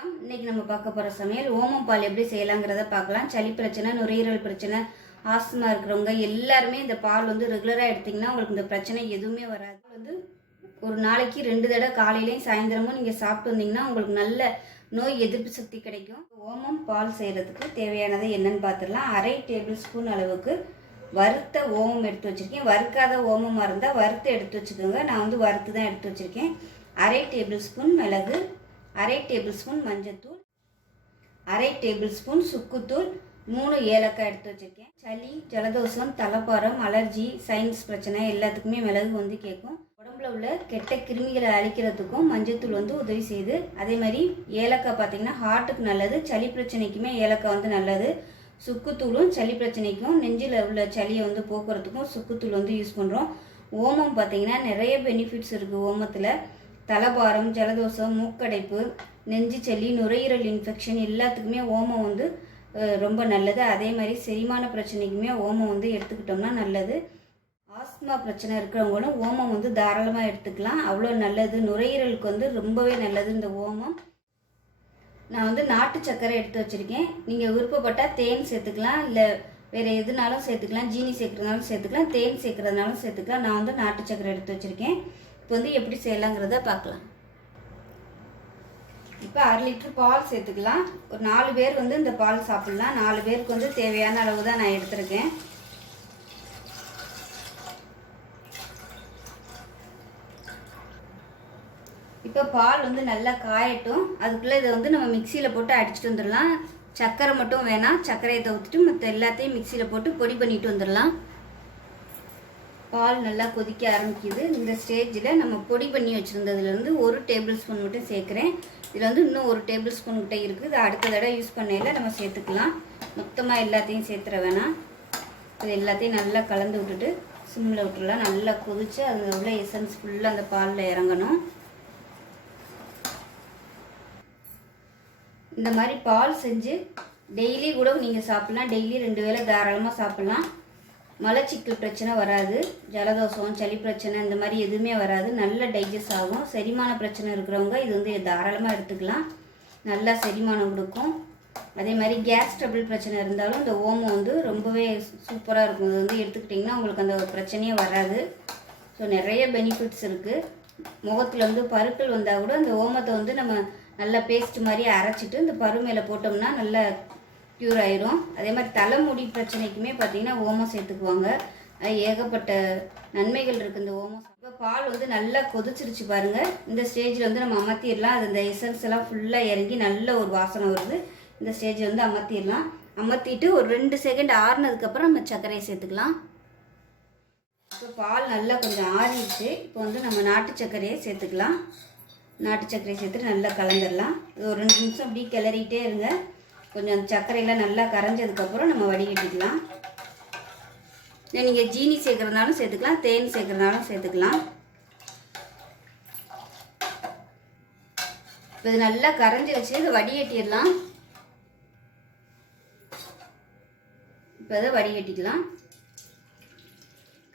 வணக்கம். இன்னைக்கு நம்ம பார்க்க போகிற சமையல் ஓமம் பால் எப்படி செய்யலாங்கிறத பார்க்கலாம். சளி பிரச்சனை, நுரையீரல் பிரச்சனை, ஆஸ்துமா இருக்கிறவங்க எல்லாருமே இந்த பால் ரெகுலராக எடுத்திங்கன்னா உங்களுக்கு இந்த பிரச்சனை எதுவுமே வராது. ஒரு நாளைக்கு 2 தடவை காலையிலையும் சாயந்தரமும் நீங்கள் சாப்பிட்டு வந்தீங்கன்னா உங்களுக்கு நல்ல நோய் எதிர்ப்பு சக்தி கிடைக்கும். ஓமம் பால் செய்கிறதுக்கு தேவையானது என்னன்னு பார்த்துடலாம். 1/2 டேபிள் ஸ்பூன் அளவுக்கு வறுத்த ஓமம் எடுத்து வச்சுருக்கேன். வறுக்காத ஓமமாக இருந்தால் வறுத்து எடுத்து வச்சுக்கோங்க. நான் வறுத்து தான் எடுத்து வச்சுருக்கேன். 1/2 டேபிள் ஸ்பூன் மிளகு, 1/2 டேபிள் ஸ்பூன் மஞ்சத்தூள், 1/2 டேபிள் ஸ்பூன் சுக்குத்தூள், 3 ஏலக்காய் எடுத்து வச்சுருக்கேன். சளி, ஜலதோஷம், தலைப்பாரம், அலர்ஜி, சைனஸ் பிரச்சனை எல்லாத்துக்குமே மிளகு கேட்கும். உடம்புல உள்ள கெட்ட கிருமிகளை அழிக்கிறதுக்கும் மஞ்சத்தூள் உதவி செய்யுது. அதே மாதிரி ஏலக்காய் பார்த்திங்கன்னா ஹார்ட்டுக்கு நல்லது. சளி பிரச்சனைக்குமே ஏலக்காய் நல்லது. சுக்குத்தூளும் சளி பிரச்சனைக்கும் நெஞ்சில் உள்ள சளியை போக்குறதுக்கும் சுக்குத்தூள் யூஸ் பண்ணுறோம். ஓமம் பார்த்திங்கன்னா நிறைய பெனிஃபிட்ஸ் இருக்குது. ஓமத்தில் தலைபாரம், ஜலதோஷம், மூக்கடைப்பு, நெஞ்சு சளி, நுரையீரல் இன்ஃபெக்ஷன் எல்லாத்துக்குமே ஓமம் ரொம்ப நல்லது. அதே மாதிரி செரிமான பிரச்சனைக்குமே ஓமம் எடுத்துக்கிட்டோம்னா நல்லது. ஆஸ்துமா பிரச்சனை இருக்கிறவங்களும் ஓமம் தாராளமாக எடுத்துக்கலாம். அவ்வளோ நல்லது. நுரையீரலுக்கு ரொம்பவே நல்லது இந்த ஓமம். நான் நாட்டு சர்க்கரை எடுத்து வச்சுருக்கேன். நீங்கள் விருப்பப்பட்டால் தேன் சேர்த்துக்கலாம், இல்லை வேறு எதுனாலும் சேர்த்துக்கலாம். ஜீனி சேர்க்குறதுனாலும் சேர்த்துக்கலாம், தேன் சேர்க்குறதுனாலும் சேர்த்துக்கலாம். நான் நாட்டு சர்க்கரை எடுத்து வச்சுருக்கேன். இப்போ எப்படி செய்யலாங்கிறத பார்க்கலாம். இப்போ 1/2 லிட்டர் பால் சேர்த்துக்கலாம். ஒரு 4 பேர் இந்த பால் சாப்பிட்லாம். 4 பேருக்கு தேவையான அளவு தான் நான் எடுத்துருக்கேன். இப்போ பால் நல்லா காயட்டும். அதுக்குள்ளே இதை நம்ம மிக்சியில் போட்டு அடிச்சுட்டு வந்துடலாம். சர்க்கரை மட்டும் வேணாம், சர்க்கரையை தவிர்த்துட்டு மற்ற எல்லாத்தையும் மிக்சியில் போட்டு பொடி பண்ணிட்டு வந்துடலாம். பால் நல்லா கொதிக்க ஆரம்பிக்குது. இந்த ஸ்டேஜில் நம்ம பொடி பண்ணி வச்சுருந்ததுலேருந்து 1 டேபிள் ஸ்பூன் மட்டும் சேர்க்குறேன். இதில் இன்னும் 1 டேபிள் ஸ்பூன் கிட்ட இருக்குது. இது அடுத்த தடவை யூஸ் பண்ணையில் நம்ம சேர்த்துக்கலாம். மொத்தமாக எல்லாத்தையும் சேர்த்துற வேணாம். இது எல்லாத்தையும் நல்லா கலந்து விட்டுட்டு சிம்மில் விட்டுடலாம். நல்லா கொதித்து அது உள்ள எசன்ஸ் ஃபுல்லாக அந்த பாலில் இறங்கணும். இந்த மாதிரி பால் செஞ்சு டெய்லி கூட நீங்கள் சாப்பிட்லாம். டெய்லி 2 வேளை தாராளமாக சாப்பிட்லாம். மலச்சிக்கல் பிரச்சனை வராது. ஜலதோஷம், சளி பிரச்சனை இந்த மாதிரி எதுவுமே வராது. நல்ல டைஜஸ்ட் ஆகும். செரிமான பிரச்சனை இருக்கிறவங்க இது தாராளமாக எடுத்துக்கலாம். நல்லா செரிமானம் கொடுக்கும். அதே மாதிரி கேஸ் ட்ரபிள் பிரச்சனை இருந்தாலும் இந்த ஓமம் ரொம்பவே சூப்பராக இருக்கும். இது எடுத்துக்கிட்டிங்கன்னா உங்களுக்கு அந்த பிரச்சனையே வராது. ஸோ நிறைய பெனிஃபிட்ஸ் இருக்குது. முகத்தில் பருக்கள் வந்தால் கூட அந்த ஓமத்தை நம்ம நல்லா பேஸ்ட் மாதிரி அரைச்சிட்டு இந்த பரு மேலே போட்டோம்னா நல்லா க்யூர் ஆயிரும். அதே மாதிரி தலைமுடி பிரச்சனைக்குமே பார்த்திங்கன்னா ஓமம் சேர்த்துக்குவாங்க. ஏகப்பட்ட நன்மைகள் இருக்குது இந்த ஓமம். இப்போ பால் நல்லா கொதிச்சிருச்சு பாருங்கள். இந்த ஸ்டேஜில் நம்ம அமர்த்திடலாம். அது இந்த எசன்ஸ் எல்லாம் ஃபுல்லாக இறங்கி நல்ல ஒரு வாசனை வருது. இந்த ஸ்டேஜில் அமர்த்திடலாம். அமர்த்திட்டு ஒரு 2 செகண்ட் ஆறுனதுக்கப்புறம் நம்ம சர்க்கரையை சேர்த்துக்கலாம். இப்போ பால் நல்லா கொஞ்சம் ஆறிடுச்சு. இப்போ நம்ம நாட்டு சர்க்கரையை சேர்த்துக்கலாம். நாட்டு சர்க்கரையை சேர்த்துட்டு நல்லா கலந்துடலாம். இது ஒரு 2 நிமிஷம் அப்படி கிளறிட்டே இருங்க. கொஞ்சம் அந்த சர்க்கரையெல்லாம் நல்லா கரைஞ்சதுக்கப்புறம் நம்ம வடிகட்டிக்கலாம். இல்லை நீங்கள் ஜீனி சேர்க்குறதுனாலும் சேர்த்துக்கலாம், தேன் சேர்க்குறதுனாலும் சேர்த்துக்கலாம். இப்போ இது நல்லா கரைஞ்சி வச்சு இதை வடிகட்டிடலாம். இப்போ இதை வடிகட்டிக்கலாம்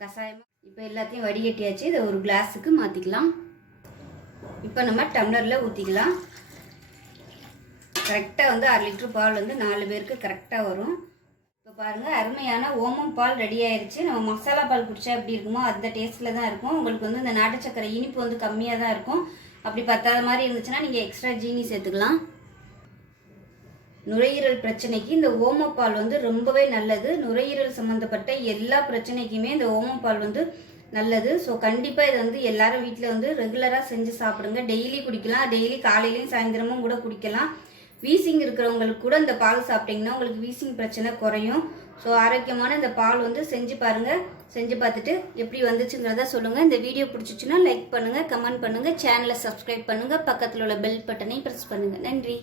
கஷாயமாக. இப்போ எல்லாத்தையும் வடிகட்டியாச்சு. இதை ஒரு கிளாஸுக்கு மாற்றிக்கலாம். இப்போ நம்ம டம்ளரில் ஊற்றிக்கலாம். கரெக்டாக 1/2 லிட்டர் பால் 4 பேருக்கு கரெக்டாக வரும். இப்போ பாருங்கள், அருமையான ஓமம் பால் ரெடி ஆயிடுச்சு. நம்ம மசாலா பால் குடித்தா எப்படி இருக்குமோ அந்த டேஸ்ட்டில் தான் இருக்கும். உங்களுக்கு இந்த நாட்டு சக்கரை இனிப்பு கம்மியாக தான் இருக்கும். அப்படி பத்தாத மாதிரி இருந்துச்சுன்னா நீங்கள் எக்ஸ்ட்ரா ஜீனி சேர்த்துக்கலாம். நுரையீரல் பிரச்சனைக்கு இந்த ஓமப்பால் ரொம்பவே நல்லது. நுரையீரல் சம்மந்தப்பட்ட எல்லா பிரச்சனைக்குமே இந்த ஓமப்பால் நல்லது. ஸோ கண்டிப்பாக இது எல்லாரும் வீட்டில் ரெகுலராக செஞ்சு சாப்பிடுங்க. டெய்லி குடிக்கலாம். டெய்லி காலையிலையும் சாயந்தரமும் கூட குடிக்கலாம். வீசிங் இருக்கிறவங்களுக்கு கூட இந்த பால் சாப்பிட்டிங்கன்னா உங்களுக்கு வீசிங் பிரச்சனை குறையும். ஸோ ஆரோக்கியமான இந்த பால் செஞ்சு பாருங்கள். செஞ்சு பார்த்துட்டு எப்படி வந்துச்சுங்கிறத சொல்லுங்கள். இந்த வீடியோ பிடிச்சிச்சுன்னா லைக் பண்ணுங்கள், கமெண்ட் பண்ணுங்கள், சேனலை சப்ஸ்கிரைப் பண்ணுங்கள், பக்கத்தில் உள்ள பெல் பட்டனை ப்ரெஸ் பண்ணுங்கள். நன்றி.